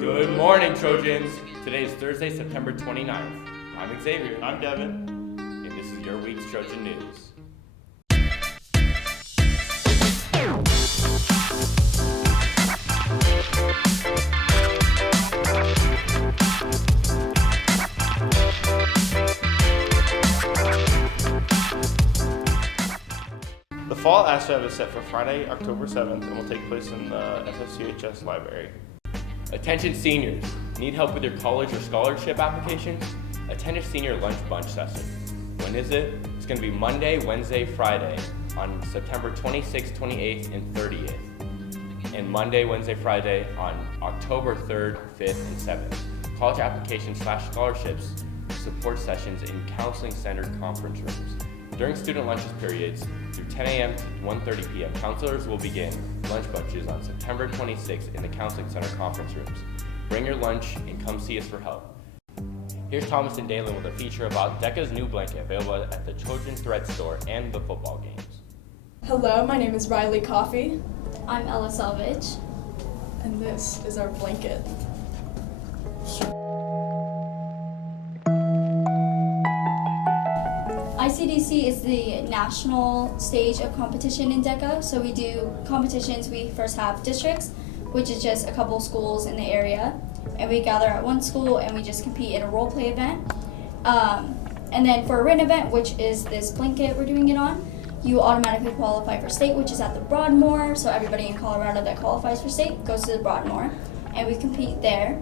Good morning, Trojans. Today is Thursday, September 29th. I'm Xavier. I'm Devin. And this is your week's Trojan News. The Fall ASVAB is set for Friday, October 7th and will take place in the FSCHS library. Attention seniors. Need help with your college or scholarship applications? Attend a senior lunch bunch session. When is it? It's going to be Monday, Wednesday, Friday on September 26th, 28th, and 30th. And Monday, Wednesday, Friday on October 3rd, 5th, and 7th. College applications/scholarships support sessions in counseling center conference rooms. During student lunches periods through 10 a.m. to 1:30 p.m., counselors will begin lunch bunches on September 26th in the counseling center conference rooms. Bring your lunch and come see us for help. Here's Thomas and Dalen with a feature about Deca's new blanket available at the Trojan Thread store and the football games. Hello, my name is Riley Coffey, I'm Ella Selvage. and this is our blanket. ICDC is the national stage of competition in Deca. So we do competitions. We first have districts, which is just a couple schools in the area. And we gather at one school and we just compete in a role play event. And then for a written event, which is this blanket we're doing it on, you automatically qualify for state, which is at the Broadmoor. So everybody in Colorado that qualifies for state goes to the Broadmoor, and we compete there.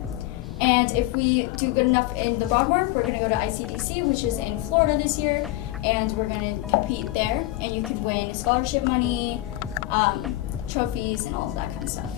And if we do good enough in the Broadmoor, we're gonna go to ICDC, which is in Florida this year, and we're gonna compete there. And you can win scholarship money, trophies, and all of that kind of stuff.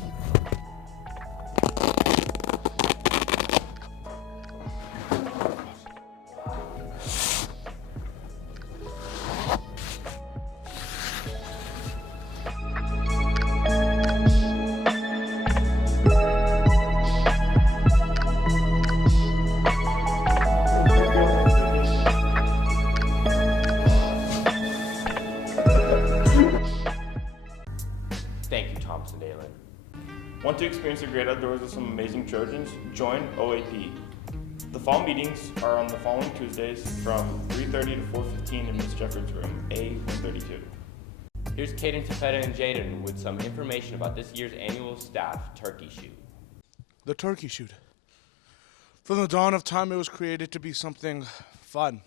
Thank you, Thomas and Dalen. Want to experience the great outdoors with some amazing Trojans? Join OAP. The fall meetings are on the following Tuesdays from 3:30 to 4:15 in Ms. Jeffords' room, A132. Here's Caden, Tafetta, and Jaden with some information about this year's annual staff turkey shoot. The turkey shoot. From the dawn of time, it was created to be something fun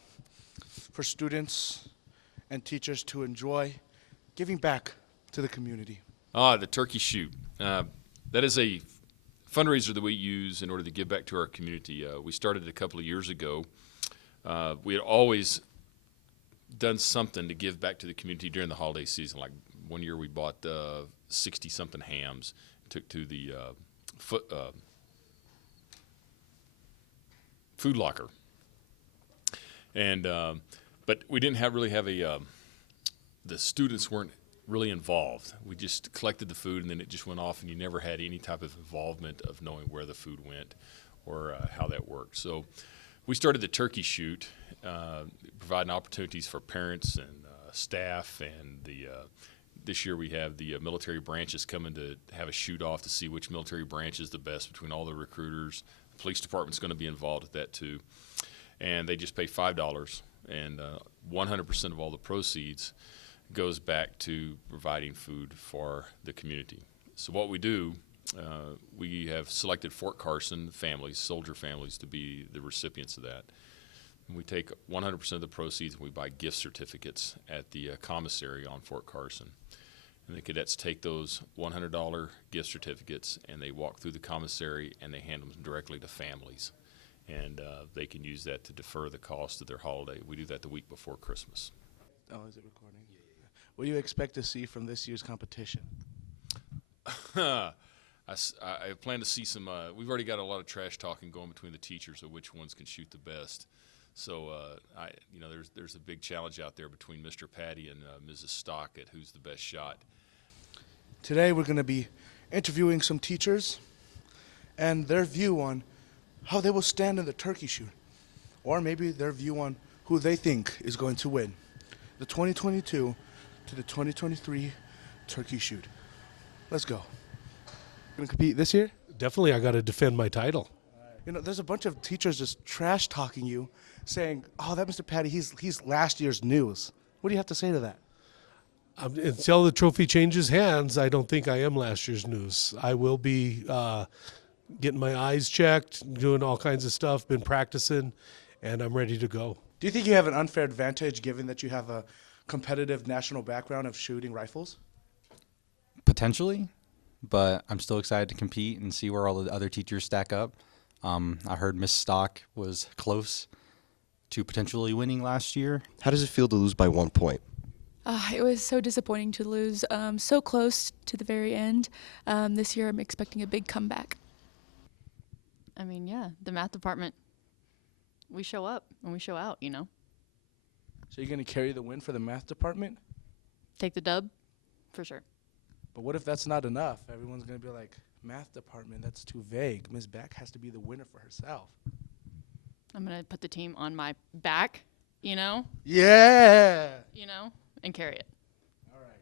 for students and teachers to enjoy, giving back to the community. The turkey shoot. That is a fundraiser that we use in order to give back to our community. We started it a couple of years ago. We had always done something to give back to the community during the holiday season. Like one year we bought 60-something hams, took to the food locker. And but we didn't really have the students weren't really involved. We just collected the food and then it just went off, and you never had any type of involvement of knowing where the food went or how that worked. So we started the turkey shoot, providing opportunities for parents and staff, and this year we have the military branches coming to have a shoot off to see which military branch is the best between all the recruiters. The police department's going to be involved with that too. And they just pay $5, and 100% of all the proceeds goes back to providing food for the community. So what we do, we have selected Fort Carson families, soldier families, to be the recipients of that. And we take 100% of the proceeds and we buy gift certificates at the commissary on Fort Carson. And the cadets take those $100 gift certificates and they walk through the commissary and they hand them directly to families. And they can use that to defer the cost of their holiday. We do that the week before Christmas. Oh, is it recording? What do you expect to see from this year's competition? I plan to see some. We've already got a lot of trash talking going between the teachers of which ones can shoot the best. So there's a big challenge out there between Mr. Patty and Mrs. Stock at who's the best shot. Today we're going to be interviewing some teachers and their view on how they will stand in the turkey shoot, or maybe their view on who they think is going to win the 2022 to the 2023 turkey shoot. Let's go. Going to compete this year? Definitely, I got to defend my title. You know, there's a bunch of teachers just trash talking you, saying, "Oh, that Mr. Patty, he's last year's news." What do you have to say to that? Until the trophy changes hands, I don't think I am last year's news. I will be getting my eyes checked, doing all kinds of stuff, been practicing, and I'm ready to go. Do you think you have an unfair advantage given that you have a competitive national background of shooting rifles? Potentially, but I'm still excited to compete and see where all the other teachers stack up. I heard Miss Stock was close to potentially winning last year. How does it feel to lose by 1 point? It was so disappointing to lose so close to the very end. This year I'm expecting a big comeback. I mean, yeah, the math department, we show up and we show out, you know. So you're going to carry the win for the math department? Take the dub, for sure. But what if that's not enough? Everyone's going to be like, math department, that's too vague. Ms. Beck has to be the winner for herself. I'm going to put the team on my back, you know, Yeah! and carry it. All right.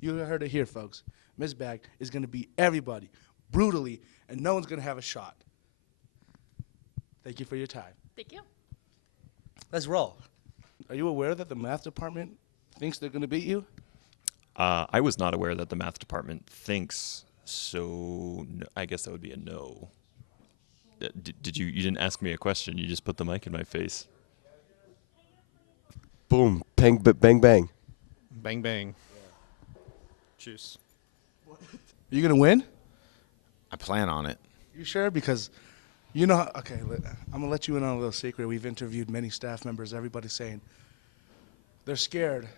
You heard it here, folks. Ms. Beck is going to beat everybody brutally, and no one's going to have a shot. Thank you for your time. Thank you. Let's roll. Are you aware that the math department thinks they're going to beat you? I was not aware that the math department thinks, so I guess that would be a no. Did you didn't ask me a question, you just put the mic in my face. Boom, bang, bang, bang. Bang, bang. Cheers. Are you going to win? I plan on it. You sure? Because you know, okay, I'm going to let you in on a little secret. We've interviewed many staff members. Everybody's saying they're scared,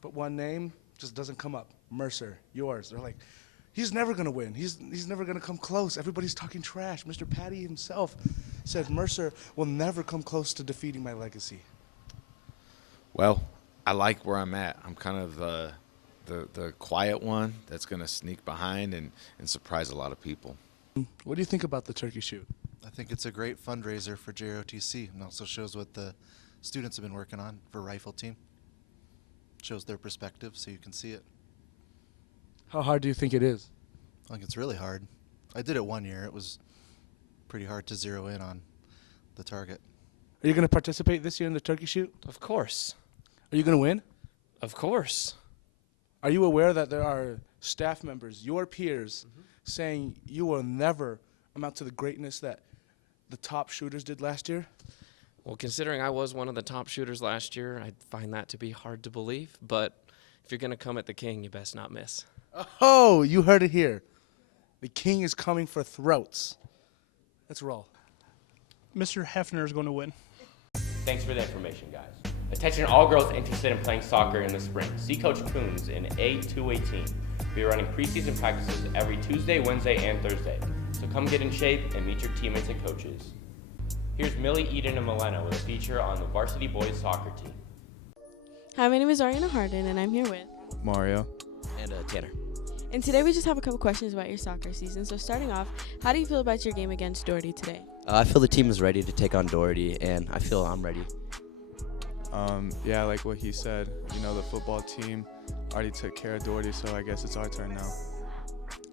but one name just doesn't come up. Mercer, yours. They're like, he's never going to win. He's never going to come close. Everybody's talking trash. Mr. Patty himself said Mercer will never come close to defeating my legacy. Well, I like where I'm at. I'm kind of the quiet one that's going to sneak behind and surprise a lot of people. What do you think about the turkey shoot? I think it's a great fundraiser for JROTC and also shows what the students have been working on for rifle team. Shows their perspective so you can see it. How hard do you think it is? I think it's really hard. I did it one year. It was pretty hard to zero in on the target. Are you going to participate this year in the turkey shoot? Of course. Are you going to win? Of course. Are you aware that there are staff members, your peers, saying you will never amount to the greatness that the top shooters did last year? Well, considering I was one of the top shooters last year, I find that to be hard to believe. But if you're going to come at the king, you best not miss. Oh, you heard it here. The king is coming for throats. Let's roll. Mr. Hefner is going to win. Thanks for the information, guys. Attention all girls interested in playing soccer in the spring. See Coach Coons in A218. We are running preseason practices every Tuesday, Wednesday, and Thursday. So come get in shape and meet your teammates and coaches. Here's Millie, Eden, and Milena with a feature on the Varsity boys soccer team. Hi, my name is Ariana Harden, and I'm here with Mario and Tanner. And today we just have a couple questions about your soccer season. So starting off, how do you feel about your game against Doherty today? I feel the team is ready to take on Doherty, and I feel I'm ready. Yeah, like what he said, you know, the football team already took care of Doherty, so I guess it's our turn now.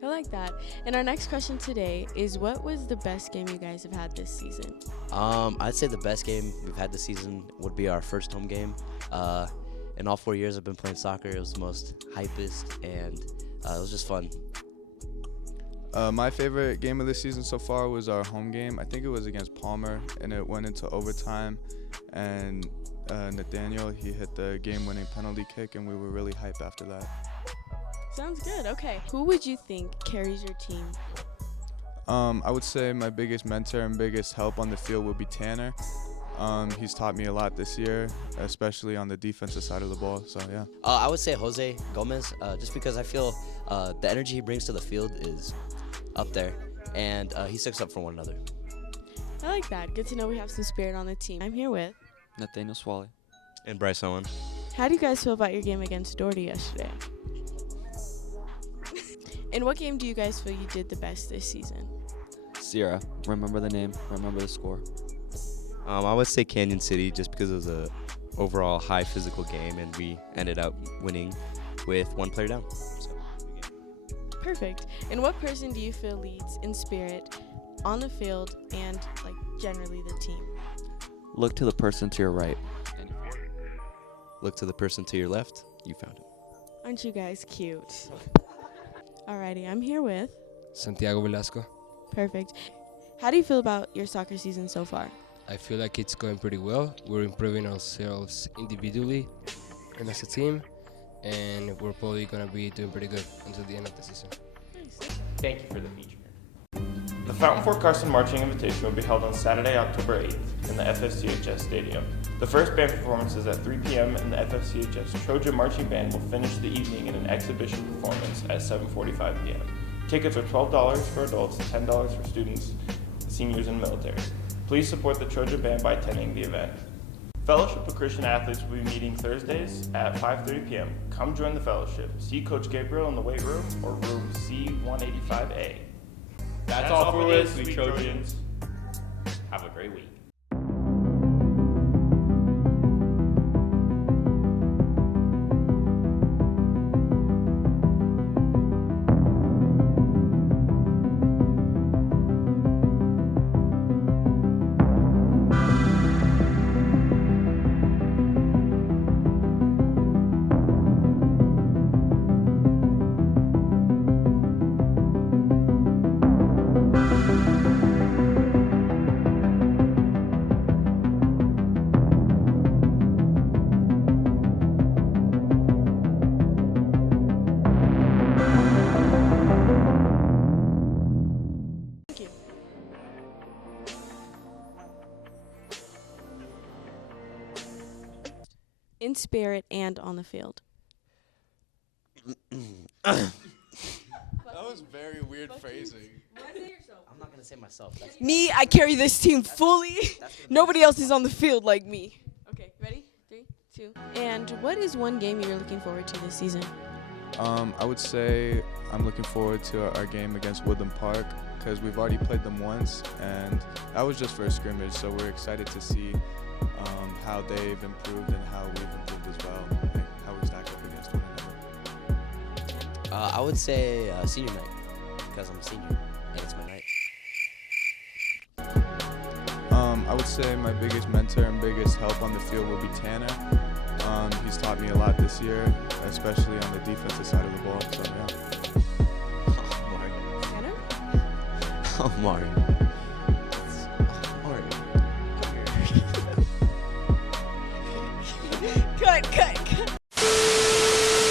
I like that. And our next question today is, what was the best game you guys have had this season? I'd say the best game we've had this season would be our first home game. In all 4 years I've been playing soccer, it was the most hypest, and it was just fun. My favorite game of the season so far was our home game. I think it was against Palmer, and it went into overtime, and Nathaniel, he hit the game-winning penalty kick, and we were really hyped after that. Sounds good. Okay. Who would you think carries your team? I would say my biggest mentor and biggest help on the field would be Tanner. He's taught me a lot this year, especially on the defensive side of the ball, so yeah. I would say Jose Gomez, just because I feel the energy he brings to the field is up there, and he sticks up for one another. I like that. Good to know we have some spirit on the team. I'm here with Nathaniel Swally and Bryce Owen. How do you guys feel about your game against Doherty yesterday? In what game do you guys feel you did the best this season? Sierra. Remember the name, remember the score. I would say Canyon City, just because it was a overall high physical game, and we ended up winning with one player down. So, Perfect. And what person do you feel leads in spirit on the field and like generally the team? Look to the person to your right. Look to the person to your left. You found it. Aren't you guys cute? Alrighty, I'm here with. Santiago Velasco. Perfect. How do you feel about your soccer season so far? I feel like it's going pretty well. We're improving ourselves individually and as a team, and we're probably going to be doing pretty good until the end of the season. Thank you for the feature. The Fountain Fort Carson Marching Invitation will be held on Saturday, October 8th in the FFCHS Stadium. The first band performance is at 3 p.m. and the FFCHS Trojan Marching Band will finish the evening in an exhibition performance at 7:45 p.m. Tickets are $12 for adults, $10 for students, seniors, and military. Please support the Trojan Band by attending the event. Fellowship of Christian Athletes will be meeting Thursdays at 5:30 p.m. Come join the fellowship. See Coach Gabriel in the weight room or room C185A. That's all for this week, Trojans. Have a great week. In spirit and on the field. That was very weird phrasing. I'm not gonna say myself. Me, I carry this team fully. Nobody else is on the field like me. Okay, ready? 3, 2. And what is one game you're looking forward to this season? I would say I'm looking forward to our game against Woodland Park because we've already played them once, and that was just for a scrimmage, so we're excited to see how they've improved and how we've improved as well, and how we stack up against one another. I would say senior night, because I'm a senior and it's my night. I would say my biggest mentor and biggest help on the field will be Tanner. He's taught me a lot this year, especially on the defensive side of the ball, so yeah. Oh, Mario.